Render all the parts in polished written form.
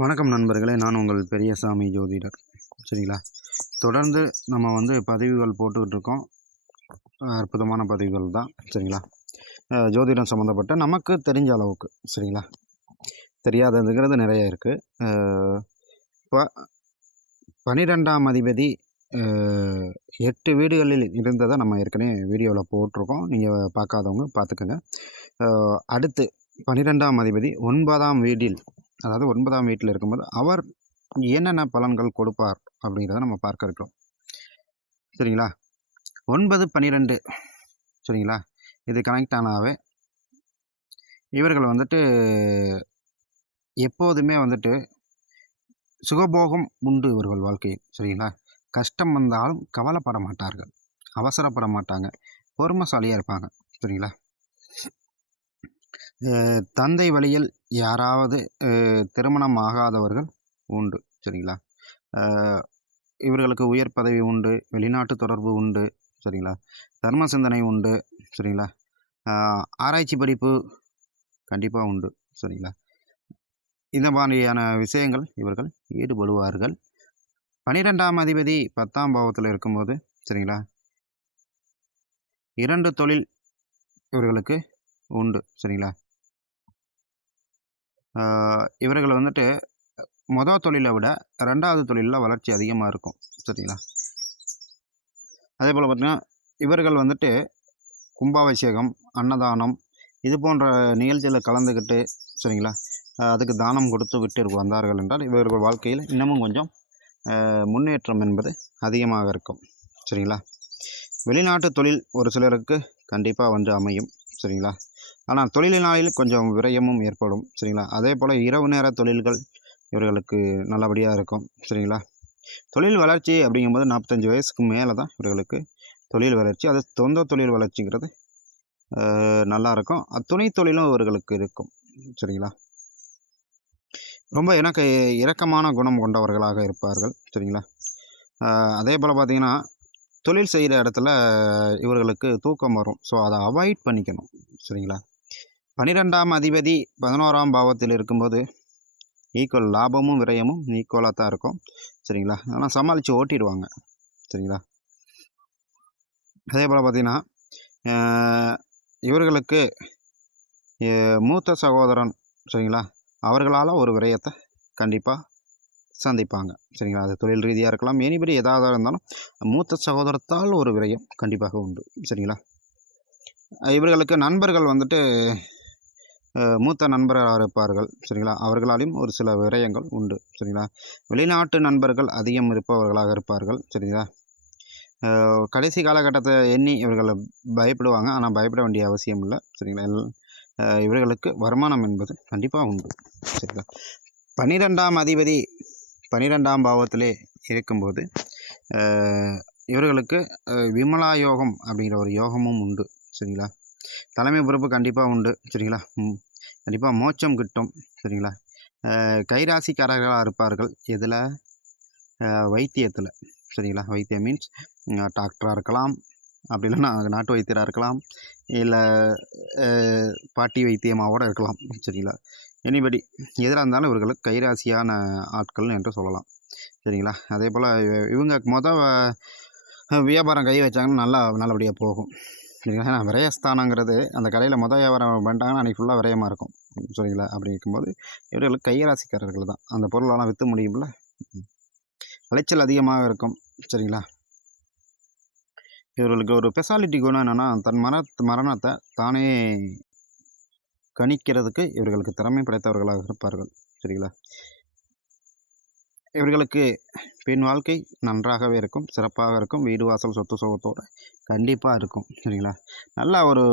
வணக்கம் நண்பர்களே, நான் உங்கள் பெரியசாமி ஜோதிடர். சரிங்களா? தொடர்ந்து நம்ம பதிவுகள் போட்டுக்கிட்டு இருக்கோம். அற்புதமான பதிவுகள் தான். சரிங்களா? ஜோதிடம் சம்மந்தப்பட்ட நமக்கு தெரிஞ்ச அளவுக்கு. சரிங்களா? தெரியாததுங்கிறது நிறைய இருக்குது. இப்போ 12ஆம் அதிபதி 8 வீடுகளில் இருந்ததை நம்ம ஏற்கனவே வீடியோவில் போட்டிருக்கோம். நீங்கள் பார்க்காதவங்க பார்த்துக்கோங்க. அடுத்து 12ஆம் அதிபதி 9ஆம் வீட்டில், அதாவது 9ஆம் வீட்டில் இருக்கும்போது அவர் என்னென்ன பலன்கள் கொடுப்பார் அப்படிங்கிறத நம்ம பார்க்க இருக்கிறோம். சரிங்களா? 9, 12 சரிங்களா? இது கனெக்ட் ஆனாவே இவர்கள் எப்போதுமே சுகபோகம் உண்டு இவர்கள் வாழ்க்கையில். சரிங்களா? கஷ்டம் வந்தாலும் கவலைப்பட மாட்டார்கள், அவசரப்பட மாட்டாங்க, பொறுமைசாலியாக இருப்பாங்க. சரிங்களா? தந்தை வழியில் யாராவது திருமணம் ஆகாதவர்கள் உண்டு. சரிங்களா? இவர்களுக்கு உயர் பதவி உண்டு, வெளிநாட்டு தொடர்பு உண்டு. சரிங்களா? தர்ம சிந்தனை உண்டு. சரிங்களா? ஆராய்ச்சி படிப்பு கண்டிப்பாக உண்டு. சரிங்களா? இந்த மாதிரியான விஷயங்கள் இவர்கள் ஈடுபடுவார்கள். 12ஆம் அதிபதி 10ஆம் பாவத்தில் இருக்கும்போது சரிங்களா, 2 தொழில் இவர்களுக்கு உண்டு. சரிங்களா? இவர்கள் மொதல் தொழிலை விட 2வது தொழிலில் வளர்ச்சி அதிகமாக இருக்கும். சரிங்களா? அதே போல் பார்த்திங்கன்னா, இவர்கள் கும்பாபிஷேகம், அன்னதானம் இது போன்ற நிகழ்ச்சியில் கலந்துக்கிட்டு சரிங்களா, அதுக்கு தானம் கொடுத்து விட்டு வந்தார்கள் என்றால் இவர்கள் வாழ்க்கையில் இன்னமும் கொஞ்சம் முன்னேற்றம் என்பது அதிகமாக இருக்கும். சரிங்களா? வெளிநாட்டு தொழில் ஒரு சிலருக்கு கண்டிப்பாக அமையும். சரிங்களா? ஆனால் தொழிலினாலில் கொஞ்சம் விரயமும் ஏற்படும். சரிங்களா? அதே போல் இரவு நேர தொழில்கள் இவர்களுக்கு நல்லபடியாக இருக்கும். சரிங்களா? தொழில் வளர்ச்சி அப்படிங்கும்போது 45 வயசுக்கு மேலே தான் இவர்களுக்கு தொழில் வளர்ச்சி. அது சொந்த தொழில் வளர்ச்சிங்கிறது நல்லாயிருக்கும். துணை தொழிலும் இவர்களுக்கு இருக்கும். சரிங்களா? ரொம்ப எனக்கு இரக்கமான குணம் கொண்டவர்களாக இருப்பார்கள். சரிங்களா? அதே போல் பார்த்திங்கன்னா, தொழில் செய்கிற இடத்துல இவர்களுக்கு தூக்கம் வரும். ஸோ அதை அவாய்ட் பண்ணிக்கணும். சரிங்களா? 12ஆம் அதிபதி 11ஆம் பாவத்தில் இருக்கும்போது ஈக்குவல் லாபமும் விரயமும் ஈக்குவலாக தான் இருக்கும். சரிங்களா? ஆனால் சமாளித்து ஓட்டிடுவாங்க. சரிங்களா? அதே போல் பார்த்திங்கன்னா, இவர்களுக்கு மூத்த சகோதரன் சரிங்களா, அவர்களால் ஒரு விரயத்தை கண்டிப்பாக சந்திப்பாங்க. சரிங்களா? அது தொழில் ரீதியாக இருக்கலாம், எனிபடி எதாவது இருந்தாலும் மூத்த சகோதரத்தால் ஒரு விரயம் கண்டிப்பாக உண்டு. சரிங்களா? இவர்களுக்கு நண்பர்கள் மூத்த நண்பராக இருப்பார்கள். சரிங்களா? அவர்களாலையும் ஒரு சில விரயங்கள் உண்டு. சரிங்களா? வெளிநாட்டு நண்பர்கள் அதிகம் இருப்பவர்களாக இருப்பார்கள். சரிங்களா? கடைசி காலகட்டத்தை எண்ணி இவர்கள் பயப்படுவாங்க. ஆனால் பயப்பட வேண்டிய அவசியம் இல்லை. சரிங்களா? இவர்களுக்கு வருமானம் என்பது கண்டிப்பாக உண்டு. சரிங்களா? 12ஆம் அதிபதி 12ஆம் பாவத்திலே இருக்கும்போது இவர்களுக்கு விமலா யோகம் அப்படிங்கிற ஒரு யோகமும் உண்டு. சரிங்களா? தலைமை பொறுப்பு கண்டிப்பாக உண்டு. சரிங்களா? கண்டிப்பாக மோட்சம் கிட்டும். சரிங்களா? கைராசிக்காரர்களாக இருப்பார்கள். இதில் வைத்தியத்தில். சரிங்களா? வைத்தியம் மீன்ஸ் டாக்டராக இருக்கலாம், அப்படி இல்லைன்னா நாட்டு வைத்தியராக இருக்கலாம், இல்லை பாட்டி வைத்தியமாவோடு இருக்கலாம். சரிங்களா? எனிபடி எதிராக இருந்தாலும் இவர்களுக்கு கைராசியான ஆட்கள் என்று சொல்லலாம். சரிங்களா? அதே போல் இவங்க வியாபாரம் கை வச்சாங்கன்னா நல்லபடியாக போகும். சரிங்களா? ஏன்னா விரயஸ்தானங்கிறது அந்த கடையில் வியாபாரம் பண்ணிட்டாங்கன்னா அன்றைக்கி ஃபுல்லாக விரயமாக இருக்கும். சரிங்களா? அப்படி இருக்கும்போது இவர்களுக்கு கைராசிக்காரர்கள் தான். அந்த பொருளெல்லாம் விற்று முடியும்ல, விளைச்சல் அதிகமாக இருக்கும். சரிங்களா? இவர்களுக்கு ஒரு ஸ்பெஷாலிட்டி குணம் என்னென்னா, தன் மரணத்தை தானே கணிக்கிறதுக்கு இவர்களுக்கு திறமை படைத்தவர்களாக இருப்பார்கள். சரிங்களா? இவர்களுக்கு பெண் வாழ்க்கை நன்றாகவே இருக்கும், சிறப்பாக இருக்கும். வீடு வாசல் சொத்து சுகத்தோடு கண்டிப்பாக இருக்கும். சரிங்களா? நல்ல ஒரு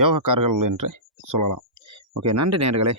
யோகக்காரர்கள் என்று சொல்லலாம். ஓகே, நன்றி நேயர்களே.